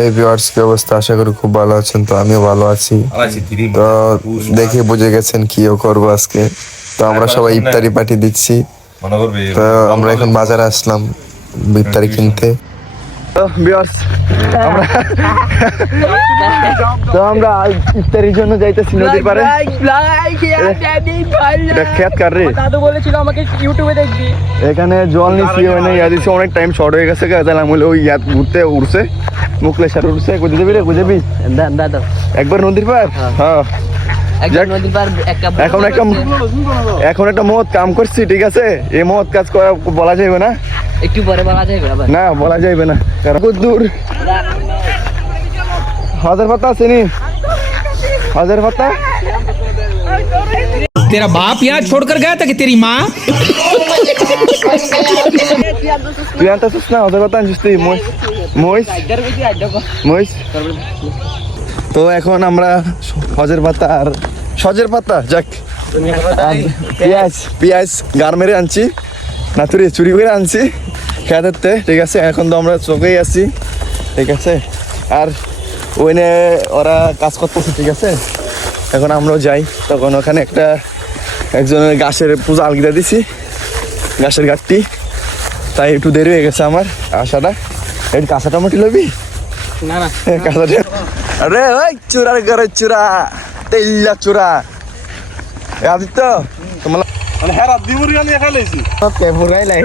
এই ভিউয়ার্স কি অবস্থা? আশা করি খুব ভালো আছেন, তো আমিও ভালো আছি। তো দেখে বুঝে গেছেন কিও করব আজকে। তো আমরা সবাই ইফতারি পাঠিয়ে দিচ্ছি। তো আমরা এখন বাজারে আসলাম, ইফতারি কিনতে। তো আমরা তো আমরা ইফতারির জন্য যাইতেছি নদীর পারে খেত কার রে? দাদু বলেছিল আমাকে ইউটিউবে দেখবি। এখানে জল নিচ্ছি মানে ইয়া অনেক টাইম শর্ট হয়ে গেছে তাহলে আমি বলে ওই ইয়াত ঘুরতে উড়ছে মুকলেশ্বর উড়ছে। কোথায় যাবি রে বুঝাবি দাদা। একবার নদীর পার হ্যাঁ। একটা এখন একটা এখন একটা মত কাম করছি ঠিক আছে? এই মত কাজ করা বলা যাবে না। একটু পরে বলা যাবে আবার না বলা যাবে না কারণ খুব দূর হাজার পাতা আছে নি হাজার পাতা तेरा बाप यहाँ छोड़कर गया था कि तेरी माँ তুই আনতেছিস না হাজার পাতা আনছিস তুই মহিষ মহিষ মহিষ তো এখন আমরা হজের পাতা আর সজের পাতা যাক আর পেঁয়াজ পেঁয়াজ গার মেরে আনছি না তুই চুরি করে আনছি। খেতে ঠিক আছে? এখন তো আমরা চোখেই আছি ঠিক আছে? আর ওইনে ওরা কাজ করতেছে ঠিক আছে? এখন আমরাও যাই। তখন ওখানে একটা একজনের গাছের পূজা আলগিদা দিছি গাছের গাঠটি তাই একটু দেরি হয়ে গেছে আমার আসাটা। একটু কাঁচা টমেটো লবি? না না। কাঁচা আরে ওই চূড়ার ঘরে চূড়া তেল্লা চূড়া। আদিত্য তোমার মানে হ্যাঁ রাত দিমুরি আমি একা লাইছি ওকে পুরাই লাই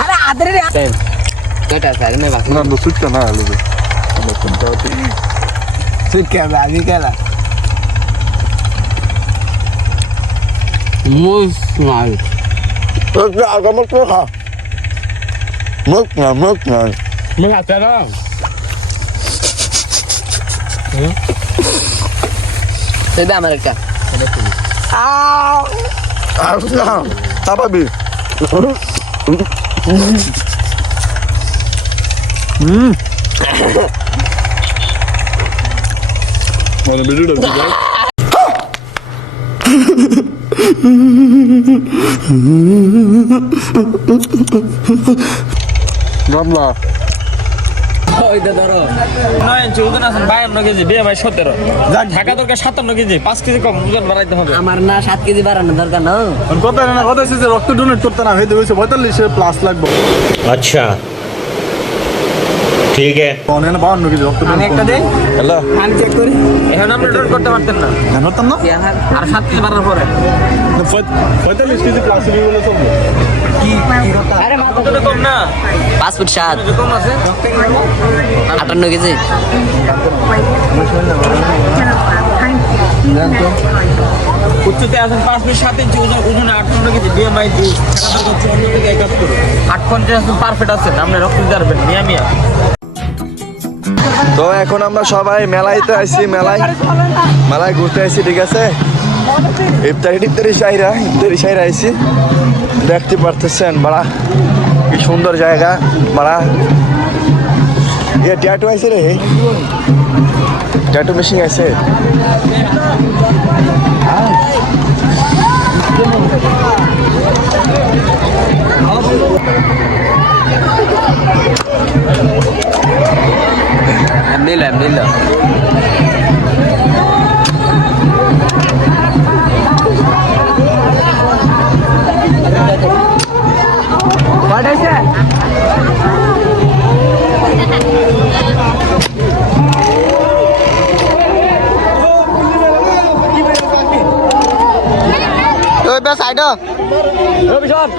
আরে আদরে রে কয়টা স্যার মে বাকি। না সুটটা না আলু কেন আমি কেন মুস মাল। ওকে আগামী তো খা। মুখ না মুখ না। মে আতে না? সেটা আমার একটা। আর না তাপাবি মানে ভিডিওটা যাই গামলা ওইটা ধরো নয় চৌধুরী আছেন ঢাকা দরকার সাতান্ন কেজি পাঁচ কেজি কম ওজন হবে। আমার না সাত কেজি বাড়ানো দরকার না? রক্ত করতে না হয়তো হয়েছে পঁয়তাল্লিশে প্লাস লাগবে। আচ্ছা। ঠিক আছে। অনেন বাউন্ন কেজি রক্ত একটা দেন হ্যালো। আমি চেক করি। এখন আপনি করতে পারতেন না। আর সাত কেজি বাড়ানোর পরে। পঁয়তাল্লিশ কেজি প্লাস হয়ে গেলে আরে কতটা কম না? পাঁচ ফুট সাত। কম আছে? আটান্ন কেজি। উচ্চতে আছেন পাঁচ ফিট সাত ইঞ্চি ওজন ওজনে আটান্ন কেজি বিএমআই দুই। ঢাকা দরকার চুয়ান্ন থেকে একাত্তর আট পঞ্চাশ আছেন পারফেক্ট আছেন। আপনি রক্ত দিতে পারবেন মিয়া মিয়া তো এখন আমরা সবাই মেলাইতে আইছি মেলায়। মেলায় ঘুরতে আইছি ঠিক আছে? ইফতারি টিফতারি সাইরা ইফতারি সাইরা আইছি। দেখতে পারতেছেন বাড়া, কি সুন্দর জায়গা বাড়া। ইয়ে ট্যাটু আইছে রে। ট্যাটু মেশিন আছে নিল নিল ওই বে সাইড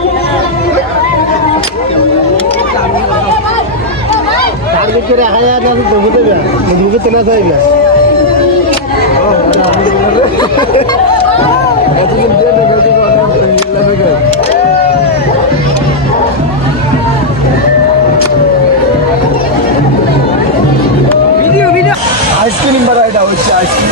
আইসক্রিম বাড়া এটা হচ্ছে আইসক্রিম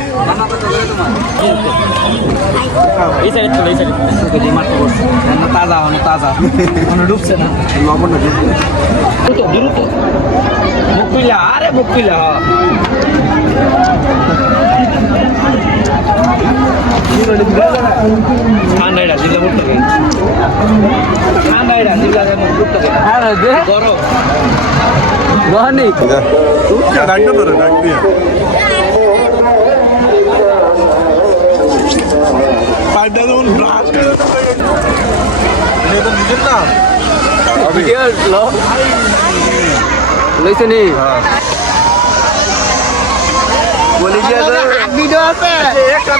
এই সাইডে চলে এই সাইডে তাজা মানে তাজা। মানে ডুবছে না। মুখ পিলা আরে মুখ পিলা ঠান্ডা এটা জিল্লা মুখ থেকে ঠান্ডা এটা জিল্লা মুখ থেকে গরম গহনি ডাক্তার ধরে ডাক ব্রাশ করে নিজের লইছে নি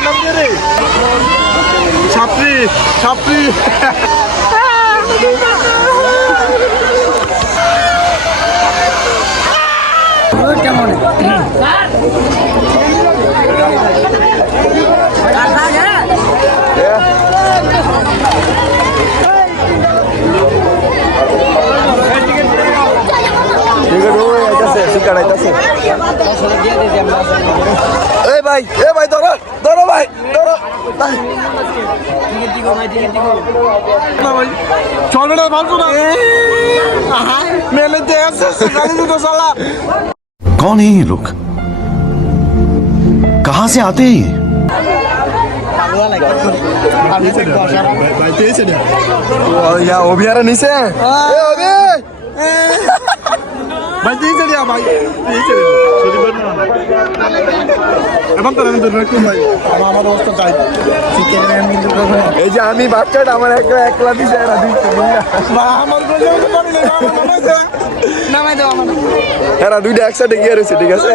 নাম রে ছাত্রী ছাত্রী আইতাছে শিকার আইতাছে এই ভাই এ ভাই ধরো ধরো ভাই ধরো ভাই চল বেটা ভাবছো না মেলে যে আছে গাড়ি দুটো চালা कौन है ये लोग कहां से आते हैं ये? ভাই পেয়েছে না ও ইয়া অভিয়ারা নিছে এ অভি ভাই দিয়েছে না ভাই দিয়েছে রে সরি বের না এখন তো আমি ধরে ভাই আমার আমার অবস্থা চাই এই যে আমি বাচ্চাটা আমার একলা একলা দিছে এরা দিচ্ছে আমার মনে এরা দুইটা একসাথে গিয়ে রয়েছে ঠিক আছে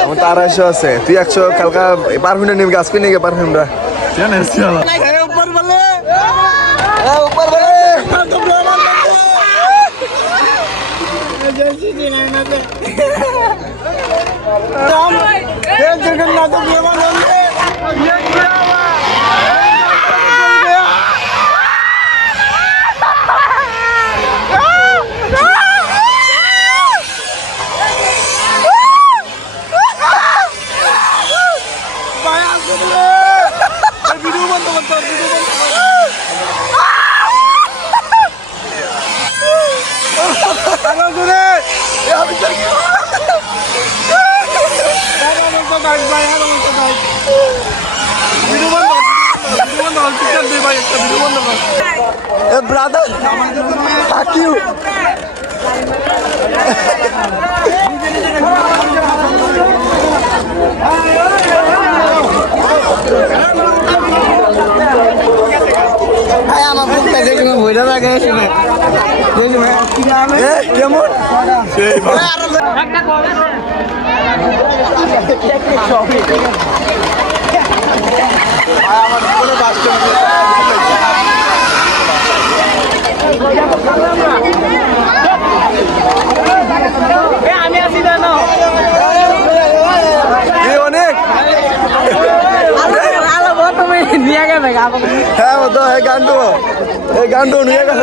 আমার তো আড়াইশো আছে তুই একশো কালকা পারফিউমটা নিবি গাছ কিনে গিয়ে পারফিউমটা जगन्नाथ प्रेमानंद ये क्या हुआ brother fuck you আমার বুকটা দেখে ভইরা লাগে এ কেমন এ অনেক নিয়ে গেছে হ্যাঁ তো এই গান্ডু এই নিয়ে গেছে